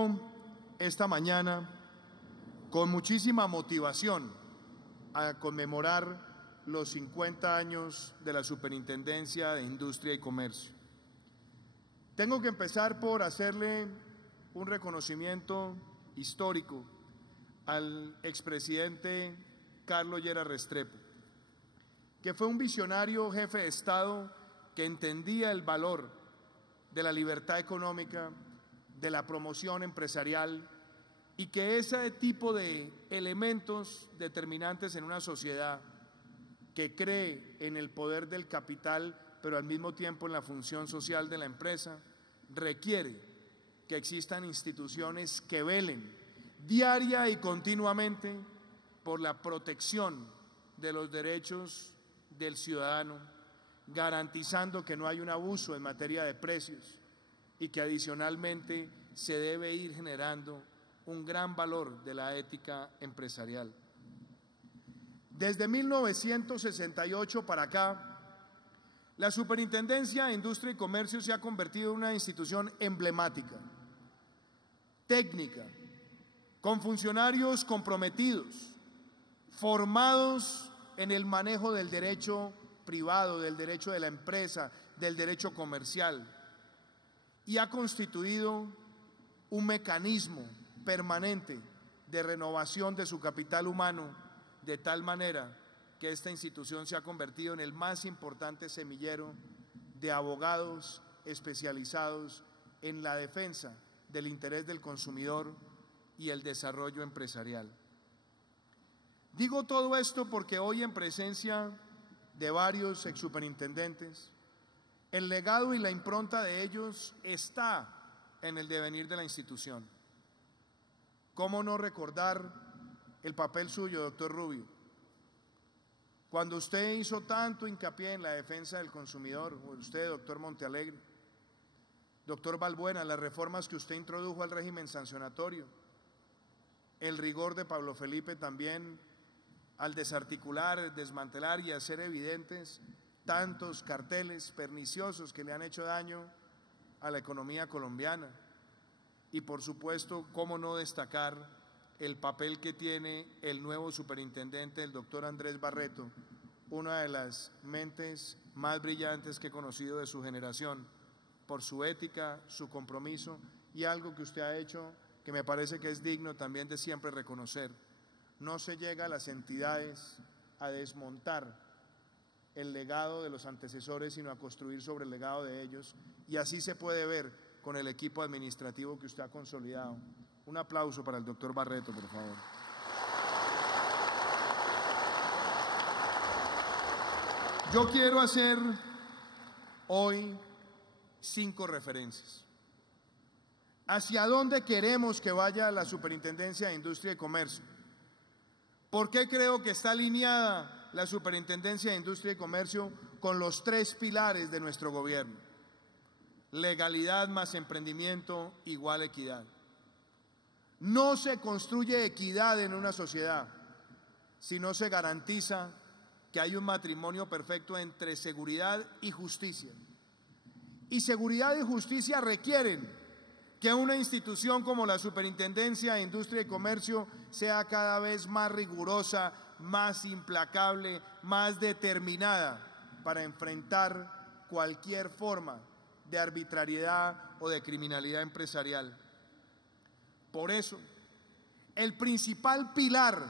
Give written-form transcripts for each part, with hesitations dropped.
Vengo esta mañana con muchísima motivación a conmemorar los 50 años de la Superintendencia de Industria y Comercio. Tengo que empezar por hacerle un reconocimiento histórico al expresidente Carlos Lleras Restrepo, que fue un visionario jefe de Estado que entendía el valor de la libertad económica, de la promoción empresarial, y que ese tipo de elementos determinantes en una sociedad que cree en el poder del capital, pero al mismo tiempo en la función social de la empresa, requiere que existan instituciones que velen diaria y continuamente por la protección de los derechos del ciudadano, garantizando que no hay un abuso en materia de precios y que adicionalmente se debe ir generando un gran valor de la ética empresarial. Desde 1968 para acá, la Superintendencia de Industria y Comercio se ha convertido en una institución emblemática, técnica, con funcionarios comprometidos, formados en el manejo del derecho privado, del derecho de la empresa, del derecho comercial, y ha constituido un mecanismo permanente de renovación de su capital humano, de tal manera que esta institución se ha convertido en el más importante semillero de abogados especializados en la defensa del interés del consumidor y el desarrollo empresarial. Digo todo esto porque hoy, en presencia de varios exsuperintendentes, el legado y la impronta de ellos está en el devenir de la institución. ¿Cómo no recordar el papel suyo, doctor Rubio? Cuando usted hizo tanto hincapié en la defensa del consumidor, o usted, doctor Montealegre, doctor Balbuena, las reformas que usted introdujo al régimen sancionatorio, el rigor de Pablo Felipe también al desarticular, desmantelar y hacer evidentes tantos carteles perniciosos que le han hecho daño a la economía colombiana. Y por supuesto, cómo no destacar el papel que tiene el nuevo superintendente, el doctor Andrés Barreto, una de las mentes más brillantes que he conocido de su generación, por su ética, su compromiso y algo que usted ha hecho que me parece que es digno también de siempre reconocer. No se llega a las entidades a desmontar el legado de los antecesores, sino a construir sobre el legado de ellos, y así se puede ver con el equipo administrativo que usted ha consolidado. Un aplauso para el doctor Barreto, por favor. Yo quiero hacer hoy 5 referencias. ¿Hacia dónde queremos que vaya la Superintendencia de Industria y Comercio? ¿Por qué creo que está alineada la Superintendencia de Industria y Comercio con los 3 pilares de nuestro gobierno? Legalidad más emprendimiento igual equidad. No se construye equidad en una sociedad si no se garantiza que hay un matrimonio perfecto entre seguridad y justicia. Y seguridad y justicia requieren que una institución como la Superintendencia de Industria y Comercio sea cada vez más rigurosa, más implacable, más determinada para enfrentar cualquier forma de arbitrariedad o de criminalidad empresarial. Por eso, el principal pilar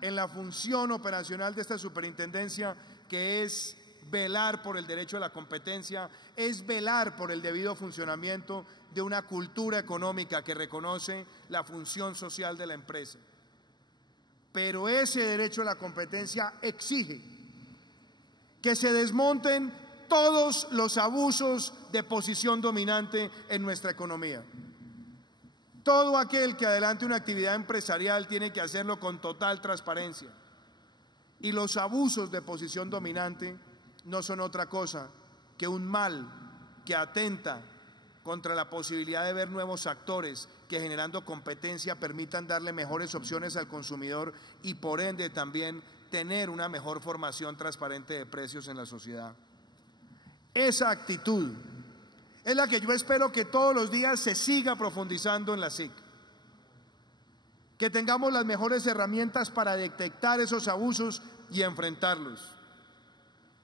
en la función operacional de esta superintendencia, que es velar por el derecho a la competencia, es velar por el debido funcionamiento de una cultura económica que reconoce la función social de la empresa. Pero ese derecho a la competencia exige que se desmonten todos los abusos de posición dominante en nuestra economía. Todo aquel que adelante una actividad empresarial tiene que hacerlo con total transparencia. Y los abusos de posición dominante no son otra cosa que un mal que atenta contra la posibilidad de ver nuevos actores que, generando competencia, permitan darle mejores opciones al consumidor y por ende también tener una mejor formación transparente de precios en la sociedad. Esa actitud es la que yo espero que todos los días se siga profundizando en la SIC. que tengamos las mejores herramientas para detectar esos abusos y enfrentarlos.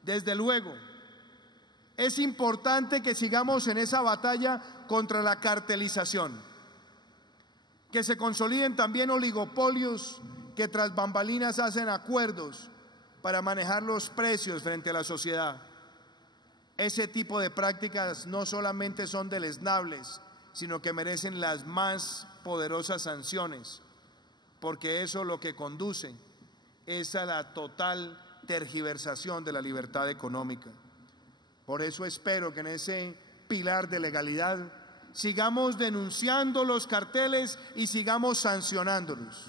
Desde luego, es importante que sigamos en esa batalla contra la cartelización, que se consoliden también oligopolios que tras bambalinas hacen acuerdos para manejar los precios frente a la sociedad. Ese tipo de prácticas no solamente son deleznables, sino que merecen las más poderosas sanciones, porque eso lo que conduce es a la total tergiversación de la libertad económica. Por eso espero que en ese pilar de legalidad sigamos denunciando los carteles y sigamos sancionándolos,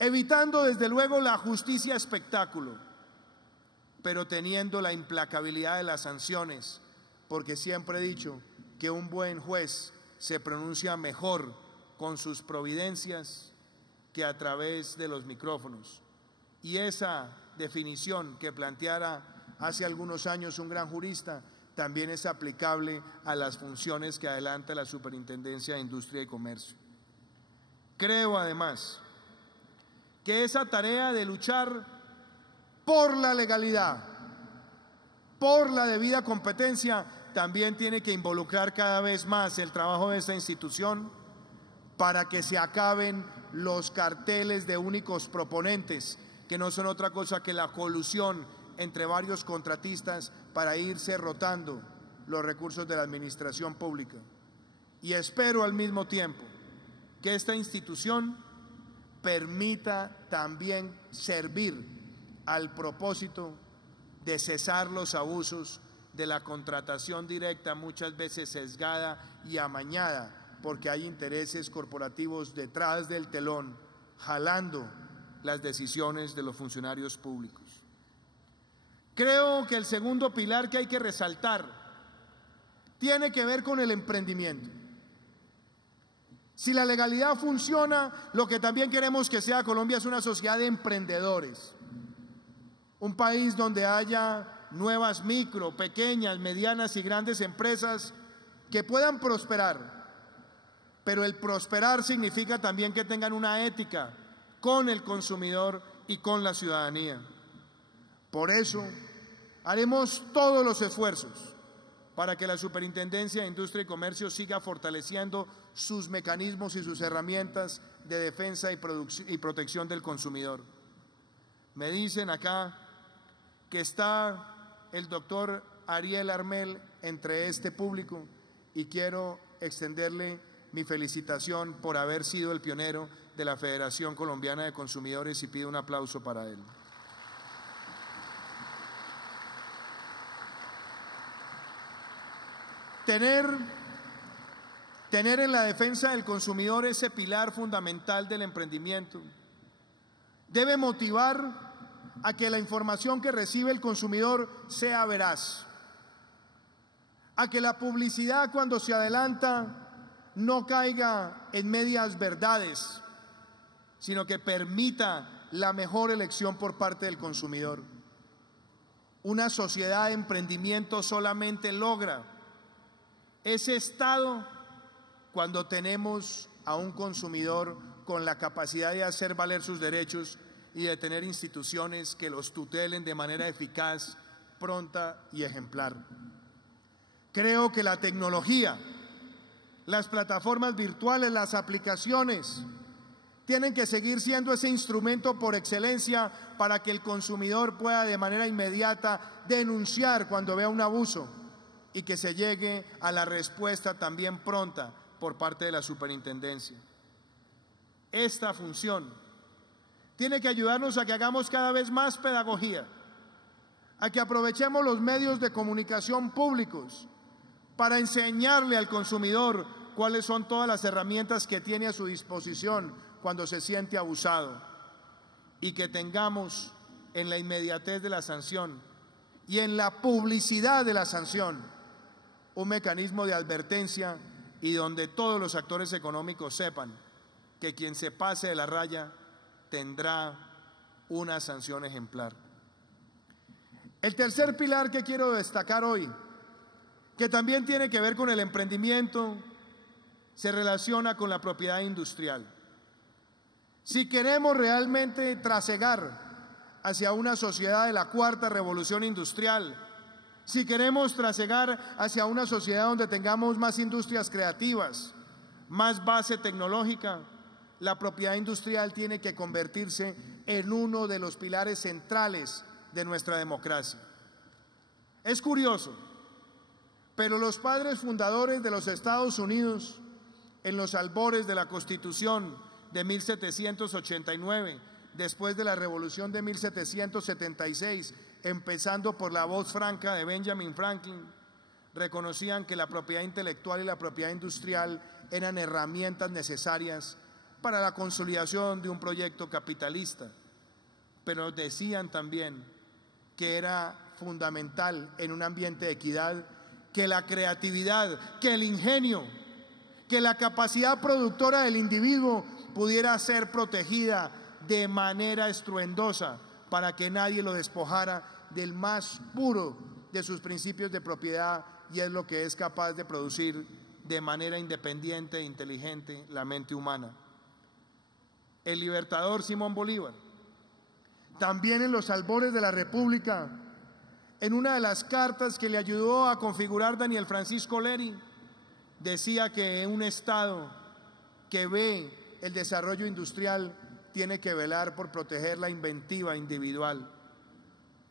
evitando desde luego la justicia espectáculo, pero teniendo la implacabilidad de las sanciones, porque siempre he dicho que un buen juez se pronuncia mejor con sus providencias que a través de los micrófonos. Y esa definición que planteara hace algunos años un gran jurista también es aplicable a las funciones que adelanta la Superintendencia de Industria y Comercio. Creo además que esa tarea de luchar por la legalidad, por la debida competencia, también tiene que involucrar cada vez más el trabajo de esta institución para que se acaben los carteles de únicos proponentes, que no son otra cosa que la colusión entre varios contratistas para irse rotando los recursos de la administración pública. Y espero al mismo tiempo que esta institución permita también servir al propósito de cesar los abusos de la contratación directa, muchas veces sesgada y amañada, porque hay intereses corporativos detrás del telón, jalando las decisiones de los funcionarios públicos. Creo que el segundo pilar que hay que resaltar tiene que ver con el emprendimiento. Si la legalidad funciona, lo que también queremos que sea Colombia es una sociedad de emprendedores, un país donde haya nuevas micro, pequeñas, medianas y grandes empresas que puedan prosperar, pero el prosperar significa también que tengan una ética con el consumidor y con la ciudadanía. Por eso, haremos todos los esfuerzos para que la Superintendencia de Industria y Comercio siga fortaleciendo sus mecanismos y sus herramientas de defensa y protección del consumidor. Me dicen acá que está el doctor Ariel Armel entre este público y quiero extenderle mi felicitación por haber sido el pionero de la Federación Colombiana de Consumidores y pido un aplauso para él. Tener en la defensa del consumidor ese pilar fundamental del emprendimiento debe motivar a que la información que recibe el consumidor sea veraz, a que la publicidad cuando se adelanta no caiga en medias verdades, sino que permita la mejor elección por parte del consumidor. Una sociedad de emprendimiento solamente logra ese estado cuando tenemos a un consumidor con la capacidad de hacer valer sus derechos y de tener instituciones que los tutelen de manera eficaz, pronta y ejemplar. Creo que la tecnología, las plataformas virtuales, las aplicaciones, tienen que seguir siendo ese instrumento por excelencia para que el consumidor pueda de manera inmediata denunciar cuando vea un abuso y que se llegue a la respuesta también pronta por parte de la superintendencia. Esta función tiene que ayudarnos a que hagamos cada vez más pedagogía, a que aprovechemos los medios de comunicación públicos para enseñarle al consumidor cuáles son todas las herramientas que tiene a su disposición cuando se siente abusado, y que tengamos en la inmediatez de la sanción y en la publicidad de la sanción un mecanismo de advertencia y donde todos los actores económicos sepan que quien se pase de la raya tendrá una sanción ejemplar. El tercer pilar que quiero destacar hoy, que también tiene que ver con el emprendimiento, se relaciona con la propiedad industrial. Si queremos realmente trasegar hacia una sociedad de la cuarta revolución industrial, si queremos trasegar hacia una sociedad donde tengamos más industrias creativas, más base tecnológica, la propiedad industrial tiene que convertirse en uno de los pilares centrales de nuestra democracia. Es curioso, pero los padres fundadores de los Estados Unidos, en los albores de la Constitución de 1789, después de la Revolución de 1776, empezando por la voz franca de Benjamin Franklin, reconocían que la propiedad intelectual y la propiedad industrial eran herramientas necesarias para la consolidación de un proyecto capitalista, pero decían también que era fundamental en un ambiente de equidad que la creatividad, que el ingenio, que la capacidad productora del individuo pudiera ser protegida de manera estruendosa para que nadie lo despojara del más puro de sus principios de propiedad, y es lo que es capaz de producir de manera independiente e inteligente la mente humana. El libertador Simón Bolívar, también en los albores de la República, en una de las cartas que le ayudó a configurar Daniel Francisco Leri, decía que un Estado que ve el desarrollo industrial tiene que velar por proteger la inventiva individual.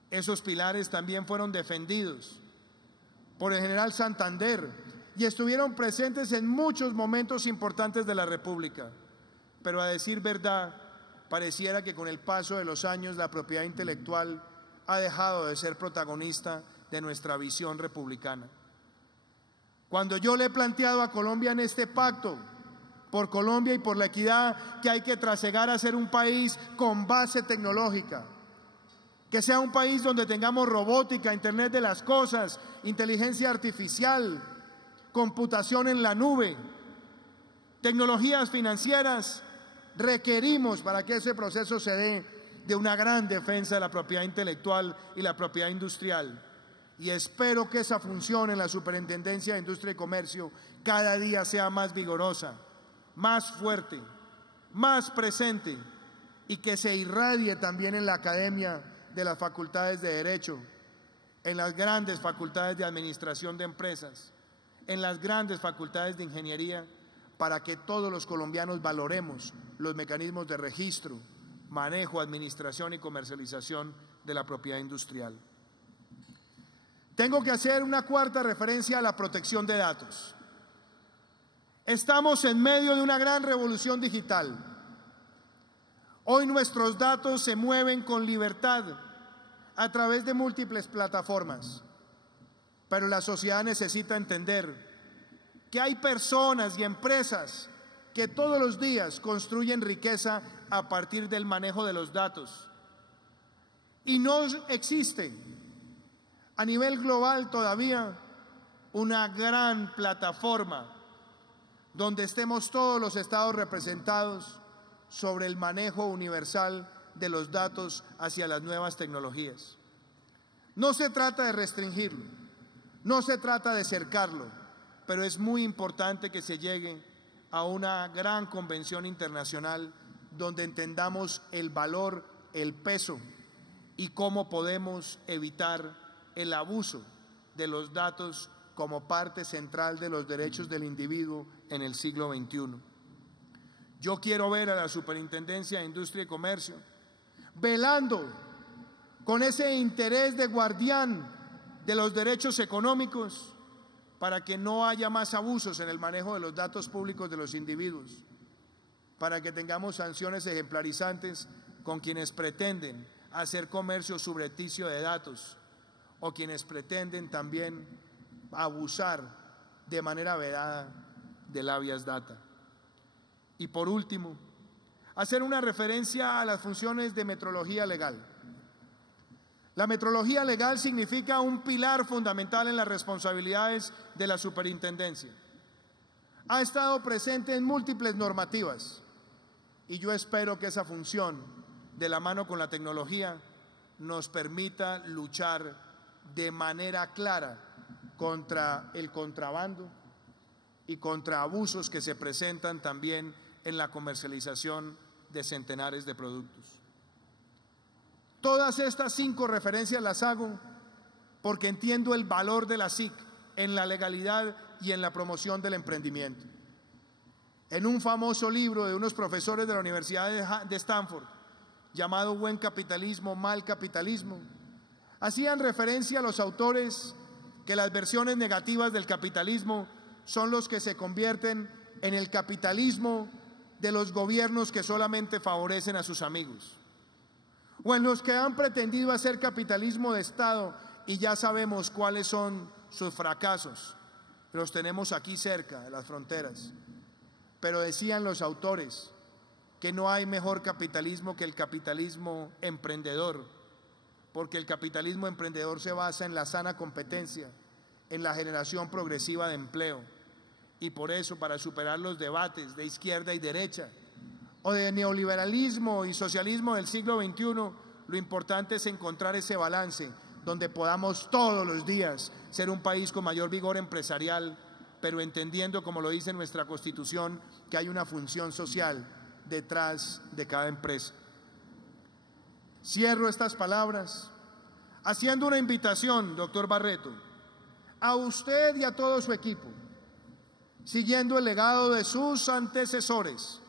Esos pilares también fueron defendidos por el general Santander y estuvieron presentes en muchos momentos importantes de la República. Pero a decir verdad, pareciera que con el paso de los años la propiedad intelectual ha dejado de ser protagonista de nuestra visión republicana. Cuando yo le he planteado a Colombia en este pacto por Colombia y por la equidad que hay que trasegar a ser un país con base tecnológica, que sea un país donde tengamos robótica, Internet de las cosas, inteligencia artificial, computación en la nube, tecnologías financieras, requerimos para que ese proceso se dé de una gran defensa de la propiedad intelectual y la propiedad industrial. Y espero que esa función en la Superintendencia de Industria y Comercio cada día sea más vigorosa, más fuerte, más presente, y que se irradie también en la academia de las facultades de Derecho, en las grandes facultades de Administración de Empresas, en las grandes facultades de Ingeniería, para que todos los colombianos valoremos los mecanismos de registro, manejo, administración y comercialización de la propiedad industrial. Tengo que hacer una cuarta referencia a la protección de datos. Estamos en medio de una gran revolución digital. Hoy nuestros datos se mueven con libertad a través de múltiples plataformas, pero la sociedad necesita entender que hay personas y empresas que todos los días construyen riqueza a partir del manejo de los datos. Y no existe a nivel global todavía una gran plataforma donde estemos todos los estados representados sobre el manejo universal de los datos hacia las nuevas tecnologías. No se trata de restringirlo, no se trata de cercarlo, pero es muy importante que se llegue a una gran convención internacional donde entendamos el valor, el peso y cómo podemos evitar el abuso de los datos como parte central de los derechos del individuo en el siglo XXI. Yo quiero ver a la Superintendencia de Industria y Comercio velando con ese interés de guardián de los derechos económicos para que no haya más abusos en el manejo de los datos públicos de los individuos, para que tengamos sanciones ejemplarizantes con quienes pretenden hacer comercio subrepticio de datos o quienes pretenden también abusar de manera vedada del habeas data. Y por último, hacer una referencia a las funciones de metrología legal. La metrología legal significa un pilar fundamental en las responsabilidades de la superintendencia. Ha estado presente en múltiples normativas y yo espero que esa función, de la mano con la tecnología, nos permita luchar de manera clara contra el contrabando y contra abusos que se presentan también en la comercialización de centenares de productos. Todas estas 5 referencias las hago porque entiendo el valor de la SIC en la legalidad y en la promoción del emprendimiento. En un famoso libro de unos profesores de la Universidad de Stanford, llamado Buen Capitalismo, Mal Capitalismo, hacían referencia a los autores que las versiones negativas del capitalismo son los que se convierten en el capitalismo de los gobiernos que solamente favorecen a sus amigos, o en los que han pretendido hacer capitalismo de Estado y ya sabemos cuáles son sus fracasos. Los tenemos aquí cerca de las fronteras. Pero decían los autores que no hay mejor capitalismo que el capitalismo emprendedor, porque el capitalismo emprendedor se basa en la sana competencia, en la generación progresiva de empleo. Y por eso, para superar los debates de izquierda y derecha, o de neoliberalismo y socialismo del siglo XXI, lo importante es encontrar ese balance donde podamos todos los días ser un país con mayor vigor empresarial, pero entendiendo, como lo dice nuestra Constitución, que hay una función social detrás de cada empresa. Cierro estas palabras haciendo una invitación, doctor Barreto, a usted y a todo su equipo, siguiendo el legado de sus antecesores,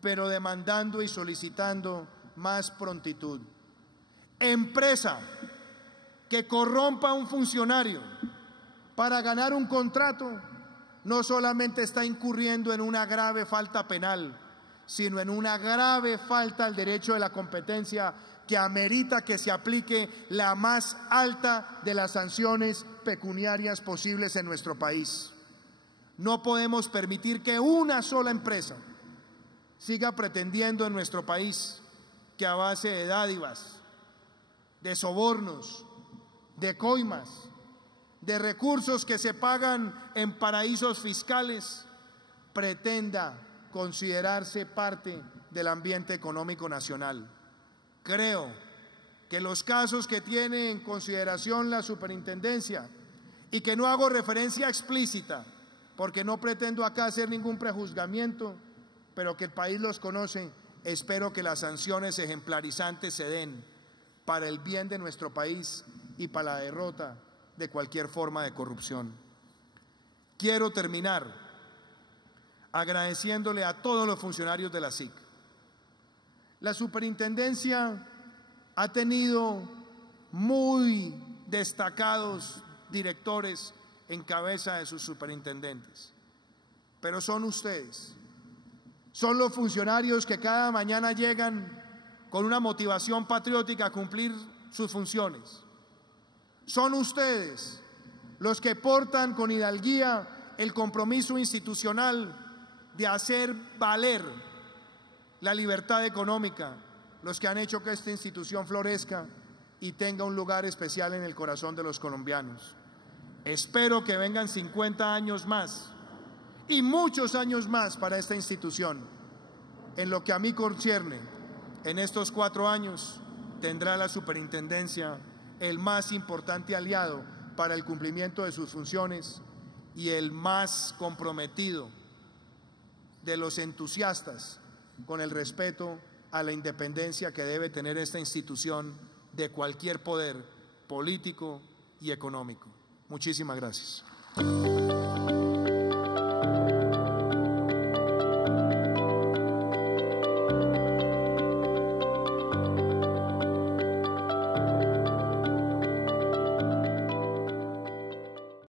pero demandando y solicitando más prontitud. Empresa que corrompa a un funcionario para ganar un contrato no solamente está incurriendo en una grave falta penal, sino en una grave falta al derecho de la competencia que amerita que se aplique la más alta de las sanciones pecuniarias posibles en nuestro país. No podemos permitir que una sola empresa siga pretendiendo en nuestro país que a base de dádivas, de sobornos, de coimas, de recursos que se pagan en paraísos fiscales, pretenda considerarse parte del ambiente económico nacional. Creo que los casos que tiene en consideración la superintendencia, y que no hago referencia explícita, porque no pretendo acá hacer ningún prejuzgamiento, pero que el país los conoce, espero que las sanciones ejemplarizantes se den para el bien de nuestro país y para la derrota de cualquier forma de corrupción. Quiero terminar agradeciéndole a todos los funcionarios de la SIC. La superintendencia ha tenido muy destacados directores en cabeza de sus superintendentes, pero son ustedes, son los funcionarios que cada mañana llegan con una motivación patriótica a cumplir sus funciones. Son ustedes los que portan con hidalguía el compromiso institucional de hacer valer la libertad económica, los que han hecho que esta institución florezca y tenga un lugar especial en el corazón de los colombianos. Espero que vengan 50 años más y muchos años más para esta institución. En lo que a mí concierne, en estos 4 años tendrá la superintendencia el más importante aliado para el cumplimiento de sus funciones y el más comprometido de los entusiastas con el respeto a la independencia que debe tener esta institución de cualquier poder político y económico. Muchísimas gracias.